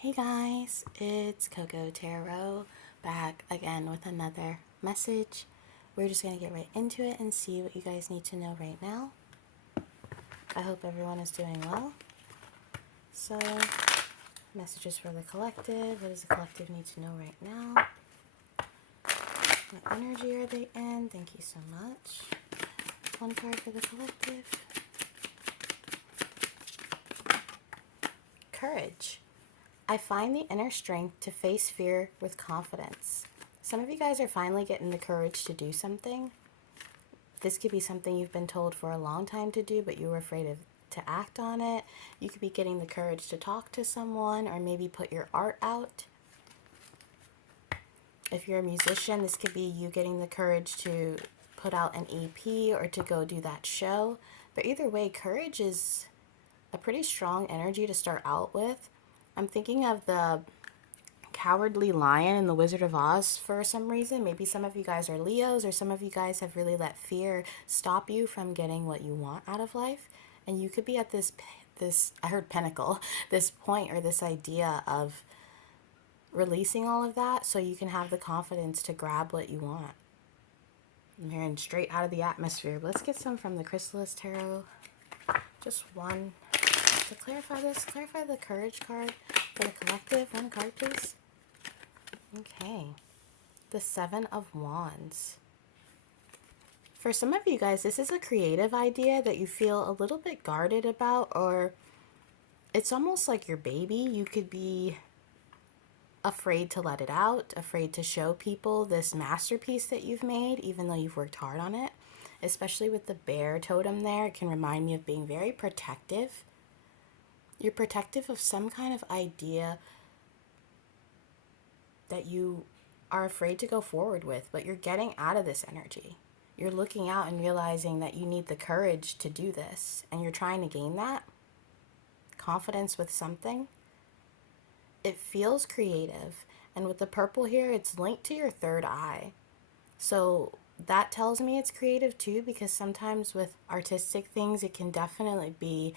Hey guys, it's Coco Tarot back again with another message. We're just going to get right into it and see what you guys need to know right now. I hope everyone is doing well. So, messages for the collective. What does the collective need to know right now? What energy are they in? Thank you so much. One card for the collective. Courage. I find the inner strength to face fear with confidence. Some of you guys are finally getting the courage to do something. This could be something you've been told for a long time to do, but you were afraid to act on it. You could be getting the courage to talk to someone or maybe put your art out. If you're a musician, this could be you getting the courage to put out an EP or to go do that show. But either way, courage is a pretty strong energy to start out with. I'm thinking of the Cowardly Lion in The Wizard of Oz for some reason. Maybe some of you guys are Leos, or some of you guys have really let fear stop you from getting what you want out of life. And you could be at this I heard pinnacle, this point or this idea of releasing all of that so you can have the confidence to grab what you want. I'm hearing straight out of the atmosphere. Let's get some from the Crystalist Tarot. Just one. To clarify this, clarify the Courage card for the collective. One card, please. Okay. The Seven of Wands. For some of you guys, this is a creative idea that you feel a little bit guarded about, or it's almost like your baby. You could be afraid to let it out, afraid to show people this masterpiece that you've made, even though you've worked hard on it. Especially with the bear totem there, it can remind me of being very protective. You're protective of some kind of idea that you are afraid to go forward with, but you're getting out of this energy. You're looking out and realizing that you need the courage to do this, and you're trying to gain that confidence with something. It feels creative, and with the purple here, it's linked to your third eye. So that tells me it's creative too, because sometimes with artistic things, it can definitely be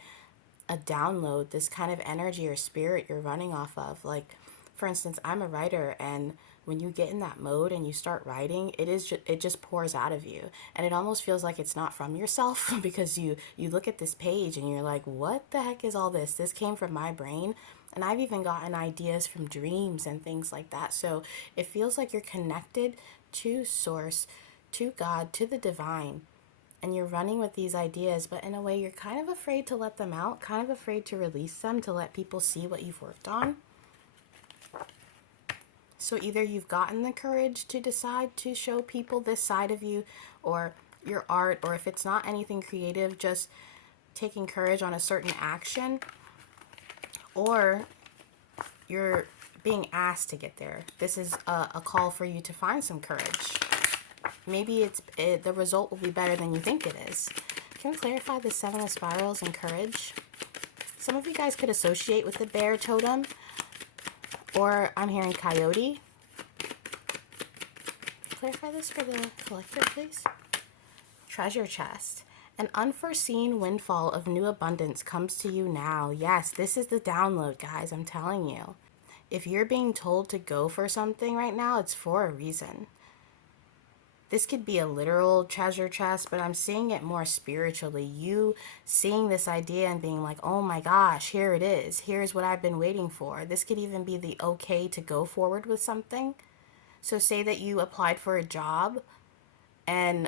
a download, this kind of energy or spirit you're running off of. Like, for instance, I'm a writer, and when you get in that mode and you start writing, it just pours out of you, and it almost feels like it's not from yourself because you look at this page and you're like, what the heck is all this? This came from my brain. And I've even gotten ideas from dreams and things like that. So it feels like you're connected to source, to God, to the divine, and you're running with these ideas, but in a way you're kind of afraid to let them out, kind of afraid to release them, to let people see what you've worked on. So either you've gotten the courage to decide to show people this side of you, or your art, or if it's not anything creative, just taking courage on a certain action, or you're being asked to get there. This is a call for you to find some courage. Maybe the result will be better than you think it is. Can we clarify the Seven of Spirals and courage? Some of you guys could associate with the bear totem, or I'm hearing coyote. Clarify this for the collective, please. Treasure chest. An unforeseen windfall of new abundance comes to you now. Yes, this is the download, guys. I'm telling you. If you're being told to go for something right now, it's for a reason. This could be a literal treasure chest, but I'm seeing it more spiritually. You seeing this idea and being like, oh my gosh, here it is. Here's what I've been waiting for. This could even be the okay to go forward with something. So say that you applied for a job,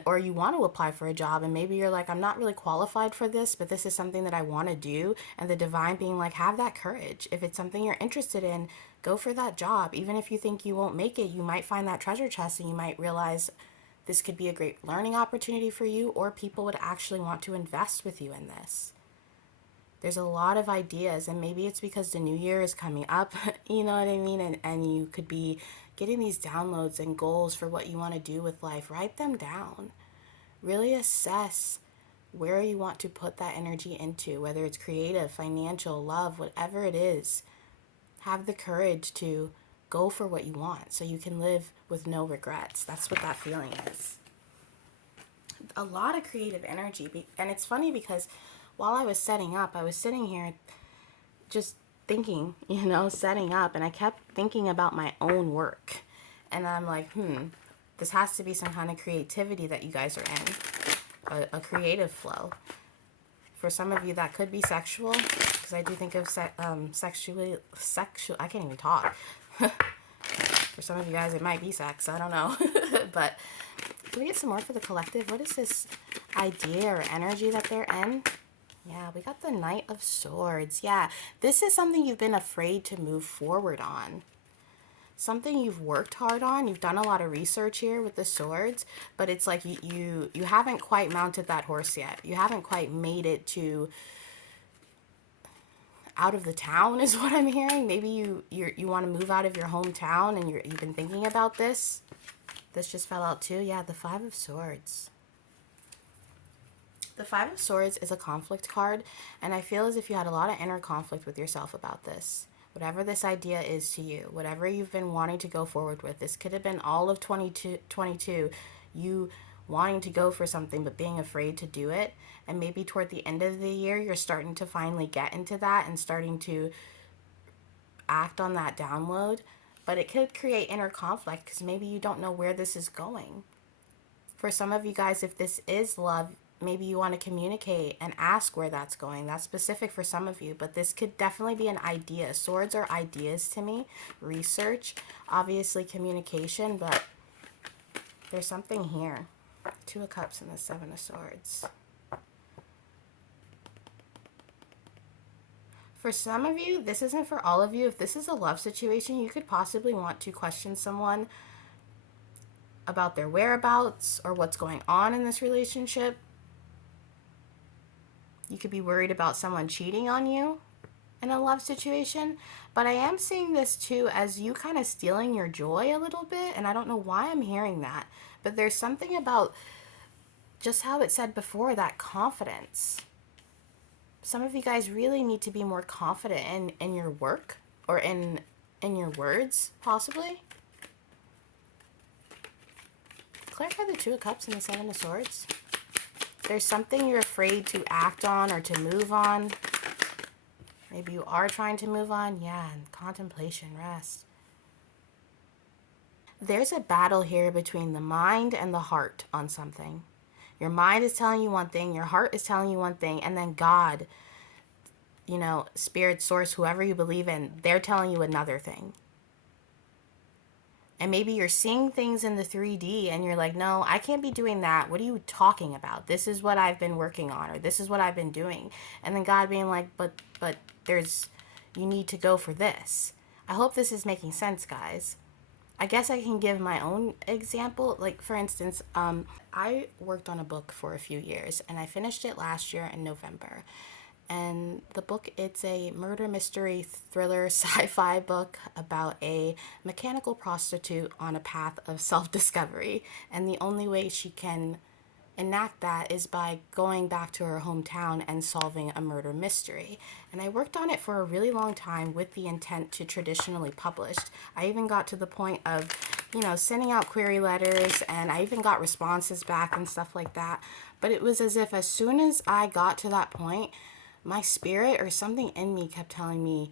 or you want to apply for a job, and maybe you're like, I'm not really qualified for this, but this is something that I want to do. And the divine being like, have that courage. If it's something you're interested in, go for that job. Even if you think you won't make it, you might find that treasure chest and you might realize this could be a great learning opportunity for you, or people would actually want to invest with you in this. There's a lot of ideas, and maybe it's because the new year is coming up, you know what I mean? And you could be getting these downloads and goals for what you want to do with life. Write them down. Really assess where you want to put that energy into, whether it's creative, financial, love, whatever it is. Have the courage to go for what you want so you can live with no regrets. That's what that feeling is. A lot of creative energy. And it's funny because while I was setting up, I was sitting here just thinking, you know, setting up, and I kept thinking about my own work. And I'm like, this has to be some kind of creativity that you guys are in, a creative flow. For some of you, that could be sexual, because I do think of sexual, I can't even talk. For some of you guys, it might be sex, I don't know. But can we get some more for the collective? What is this idea or energy that they're in? Yeah, we got the Knight of Swords. Yeah, this is something you've been afraid to move forward on. Something you've worked hard on. You've done a lot of research here with the swords, but it's like you haven't quite mounted that horse yet. You haven't quite made it to out of the town is what I'm hearing. Maybe you want to move out of your hometown and you've been thinking about this. This just fell out too. Yeah, the Five of Swords. The Five of Swords is a conflict card, and I feel as if you had a lot of inner conflict with yourself about this. Whatever this idea is to you, whatever you've been wanting to go forward with, this could have been all of 2022, you wanting to go for something but being afraid to do it. And maybe toward the end of the year, you're starting to finally get into that and starting to act on that download. But it could create inner conflict because maybe you don't know where this is going. For some of you guys, if this is love, maybe you want to communicate and ask where that's going. That's specific for some of you, but this could definitely be an idea. Swords are ideas to me. Research, obviously communication, but there's something here. Two of Cups and the Seven of Swords. For some of you, this isn't for all of you. If this is a love situation, you could possibly want to question someone about their whereabouts or what's going on in this relationship. You could be worried about someone cheating on you in a love situation. But I am seeing this too as you kind of stealing your joy a little bit. And I don't know why I'm hearing that. But there's something about just how it said before, that confidence. Some of you guys really need to be more confident in your work or in your words, possibly. Clarify the Two of Cups and the Seven of Swords. There's something you're afraid to act on or to move on. Maybe you are trying to move on. Yeah, and contemplation, rest. There's a battle here between the mind and the heart on something. Your mind is telling you one thing, your heart is telling you one thing, and then God, you know, spirit, source, whoever you believe in, they're telling you another thing. And maybe you're seeing things in the 3D and you're like, no, I can't be doing that. What are you talking about? This is what I've been working on, or this is what I've been doing. And then God being like, but you need to go for this. I hope this is making sense, guys. I guess I can give my own example. Like, for instance, I worked on a book for a few years and I finished it last year in November. And the book, it's a murder mystery thriller sci-fi book about a mechanical prostitute on a path of self-discovery. And the only way she can enact that is by going back to her hometown and solving a murder mystery. And I worked on it for a really long time with the intent to traditionally publish. I even got to the point of, you know, sending out query letters, and I even got responses back and stuff like that. But it was as if as soon as I got to that point, my spirit or something in me kept telling me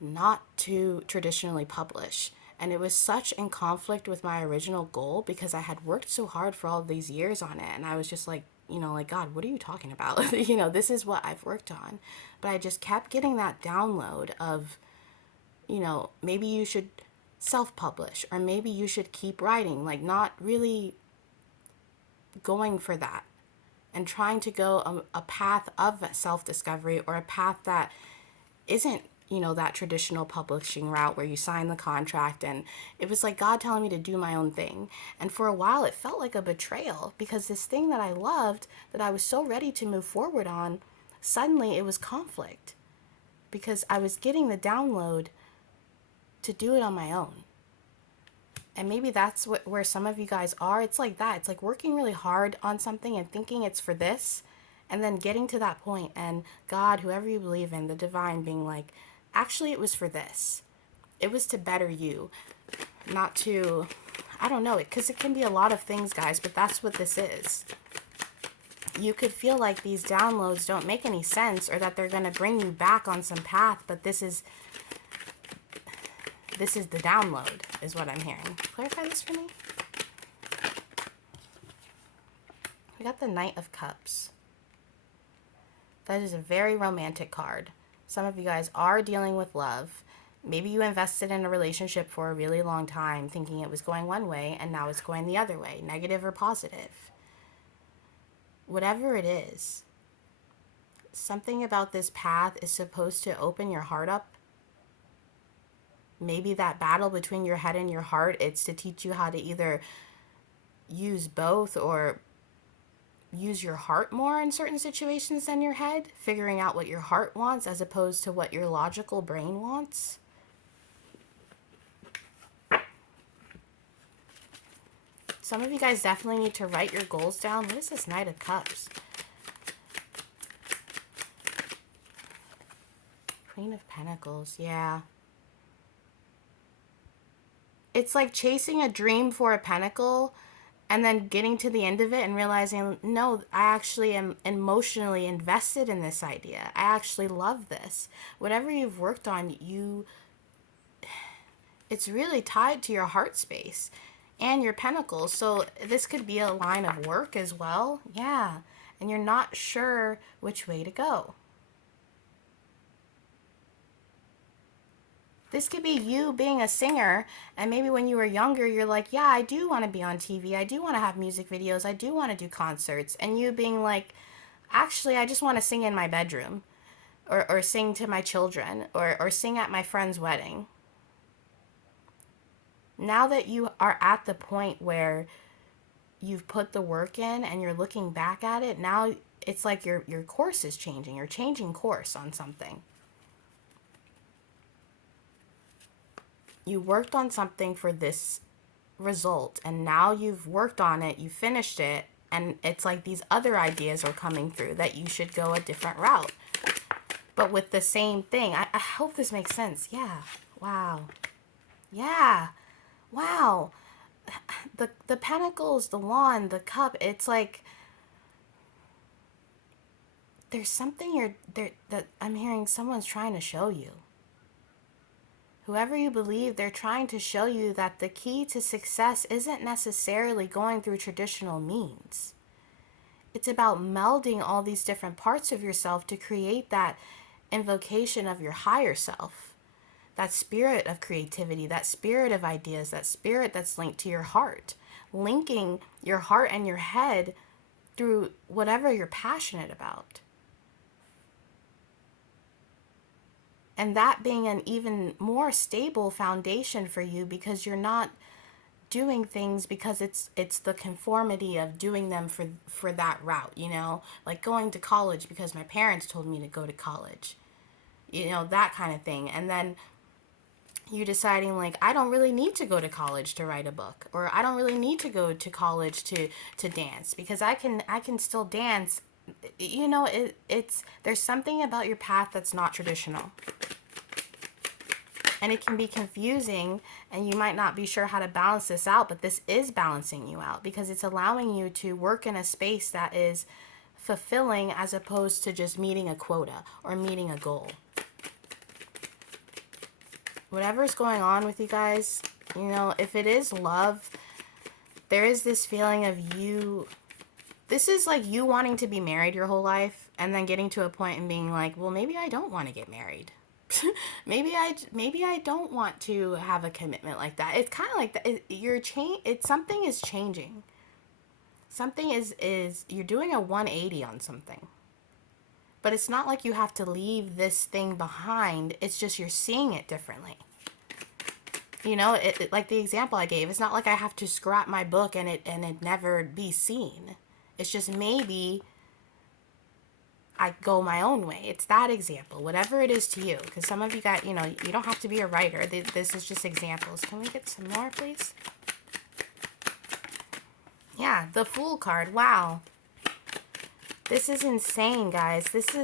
not to traditionally publish. And it was such in conflict with my original goal because I had worked so hard for all these years on it. And I was just like, you know, like, God, what are you talking about? You know, this is what I've worked on. But I just kept getting that download of, you know, maybe you should self-publish, or maybe you should keep writing, like not really going for that and trying to go a path of self-discovery, or a path that isn't, you know, that traditional publishing route where you sign the contract. And it was like God telling me to do my own thing. And for a while it felt like a betrayal, because this thing that I loved, that I was so ready to move forward on, suddenly it was conflict because I was getting the download to do it on my own. And maybe that's where some of you guys are. It's like that. It's like working really hard on something and thinking it's for this, and then getting to that point and God, whoever you believe in, the divine, being like, actually it was for this. It was to better you, not to, I don't know, because it can be a lot of things, guys, but that's what this is. you could feel like these downloads don't make any sense or that they're going to bring you back on some path, but this is the download, is what I'm hearing. Clarify this for me. We got the Knight of Cups. That is a very romantic card. Some of you guys are dealing with love. Maybe you invested in a relationship for a really long time thinking it was going one way and now it's going the other way, negative or positive. Whatever it is, something about this path is supposed to open your heart up. Maybe that battle between your head and your heart, it's to teach you how to either use both or use your heart more in certain situations than your head, figuring out what your heart wants as opposed to what your logical brain wants. Some of you guys definitely need to write your goals down. What is this Knight of Cups? Queen of Pentacles, yeah. It's like chasing a dream for a pentacle and then getting to the end of it and realizing, no, I actually am emotionally invested in this idea. I actually love this. Whatever you've worked on, it's really tied to your heart space and your pentacles. So this could be a line of work as well. Yeah. And you're not sure which way to go. This could be you being a singer, and maybe when you were younger, you're like, yeah, I do want to be on TV. I do want to have music videos. I do want to do concerts. And you being like, actually, I just want to sing in my bedroom or sing to my children or sing at my friend's wedding. Now that you are at the point where you've put the work in and you're looking back at it, now it's like your course is changing. You're changing course on something. You worked on something for this result, and now you've worked on it, you finished it, and it's like these other ideas are coming through that you should go a different route. But with the same thing. I hope this makes sense. Yeah. Wow. Yeah. Wow. The pentacles, the wand, the cup, it's like there's something that I'm hearing someone's trying to show you. Whoever you believe, they're trying to show you that the key to success isn't necessarily going through traditional means. It's about melding all these different parts of yourself to create that invocation of your higher self, that spirit of creativity, that spirit of ideas, that spirit that's linked to your heart, linking your heart and your head through whatever you're passionate about. And that being an even more stable foundation for you, because you're not doing things because it's the conformity of doing them for that route, you know, like going to college because my parents told me to go to college, you know, that kind of thing. And then you deciding like, I don't really need to go to college to write a book, or I don't really need to go to college to dance because I can still dance. You know, it's there's something about your path that's not traditional. And it can be confusing, and you might not be sure how to balance this out, but this is balancing you out because it's allowing you to work in a space that is fulfilling as opposed to just meeting a quota or meeting a goal. Whatever's going on with you guys, you know, if it is love, there is this feeling of you. This is like you wanting to be married your whole life and then getting to a point and being like, well, maybe I don't want to get married. maybe I don't want to have a commitment like that. It's kind of like that. Something is changing. Something is you're doing a 180 on something. But it's not like you have to leave this thing behind. It's just you're seeing it differently. You know, like the example I gave, it's not like I have to scrap my book and it never be seen. It's just maybe I go my own way. It's that example, whatever it is to you. Because some of you got, you know, you don't have to be a writer. This is just examples. Can we get some more, please? Yeah, the Fool card. Wow. This is insane, guys. This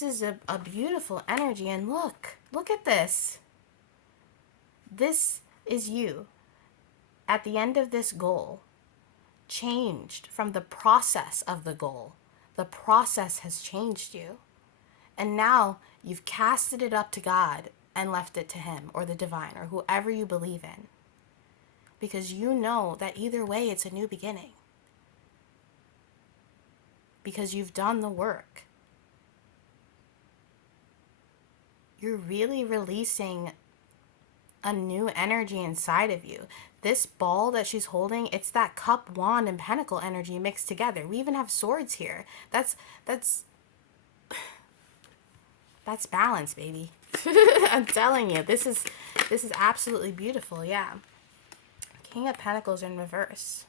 is a beautiful energy. And look at this. This is you at the end of this goal, changed from the process of the goal. The process has changed you. And now you've casted it up to God and left it to him or the divine or whoever you believe in. Because you know that either way it's a new beginning. Because you've done the work. You're really releasing a new energy inside of you. This ball that she's holding, it's that cup, wand, and pentacle energy mixed together. We even have swords here. That's balance, baby. I'm telling you, this is absolutely beautiful. Yeah. King of Pentacles in reverse.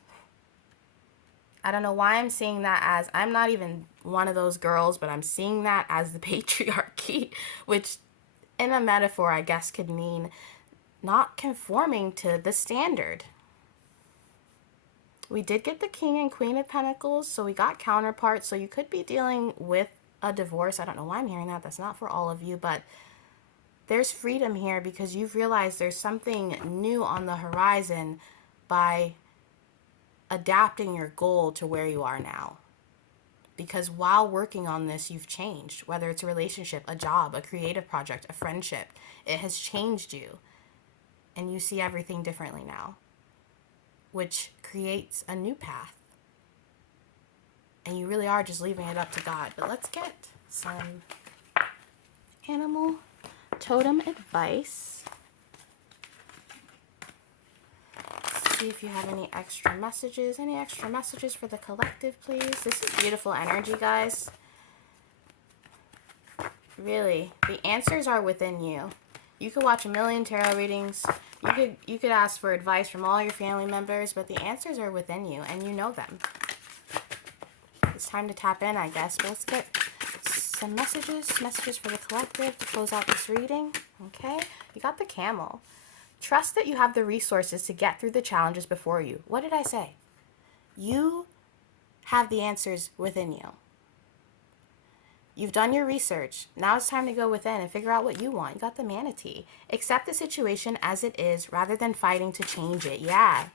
I don't know why I'm seeing that as, I'm not even one of those girls, but I'm seeing that as the patriarchy, which in a metaphor, I guess, could mean not conforming to the standard. We did get the King and Queen of Pentacles, so we got counterparts, so you could be dealing with a divorce. I don't know why I'm hearing that. That's not for all of you, but there's freedom here because you've realized there's something new on the horizon by adapting your goal to where you are now. Because while working on this, you've changed. Whether it's a relationship, a job, a creative project, a friendship, it has changed you. And you see everything differently now, which creates a new path. And you really are just leaving it up to God. But let's get some animal totem advice. See if you have any extra messages. Any extra messages for the collective, please? This is beautiful energy, guys. Really, the answers are within you. You could watch a million tarot readings. You could ask for advice from all your family members, but the answers are within you, and you know them. It's time to tap in, I guess. But let's get some messages for the collective to close out this reading. Okay, you got the Camel. Trust that you have the resources to get through the challenges before you. What did I say? You have the answers within you. You've done your research. Now it's time to go within and figure out what you want. You got the Manatee. Accept the situation as it is rather than fighting to change it. Yeah.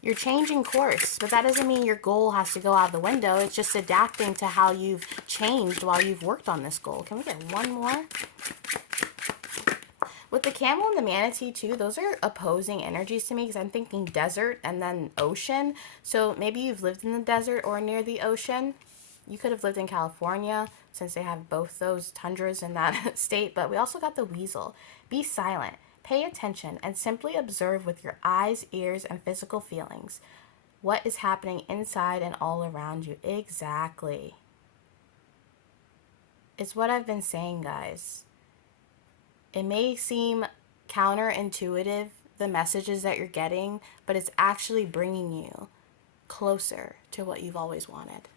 You're changing course, but that doesn't mean your goal has to go out the window. It's just adapting to how you've changed while you've worked on this goal. Can we get one more? With the Camel and the Manatee too, those are opposing energies to me because I'm thinking desert and then ocean. So maybe you've lived in the desert or near the ocean. You could have lived in California since they have both those tundras in that state. But we also got the Weasel. Be silent, pay attention, and simply observe with your eyes, ears, and physical feelings what is happening inside and all around you. Exactly. It's what I've been saying, guys. It may seem counterintuitive, the messages that you're getting, but it's actually bringing you closer to what you've always wanted.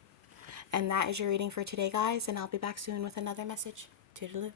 And that is your reading for today, guys, and I'll be back soon with another message. Toodaloo.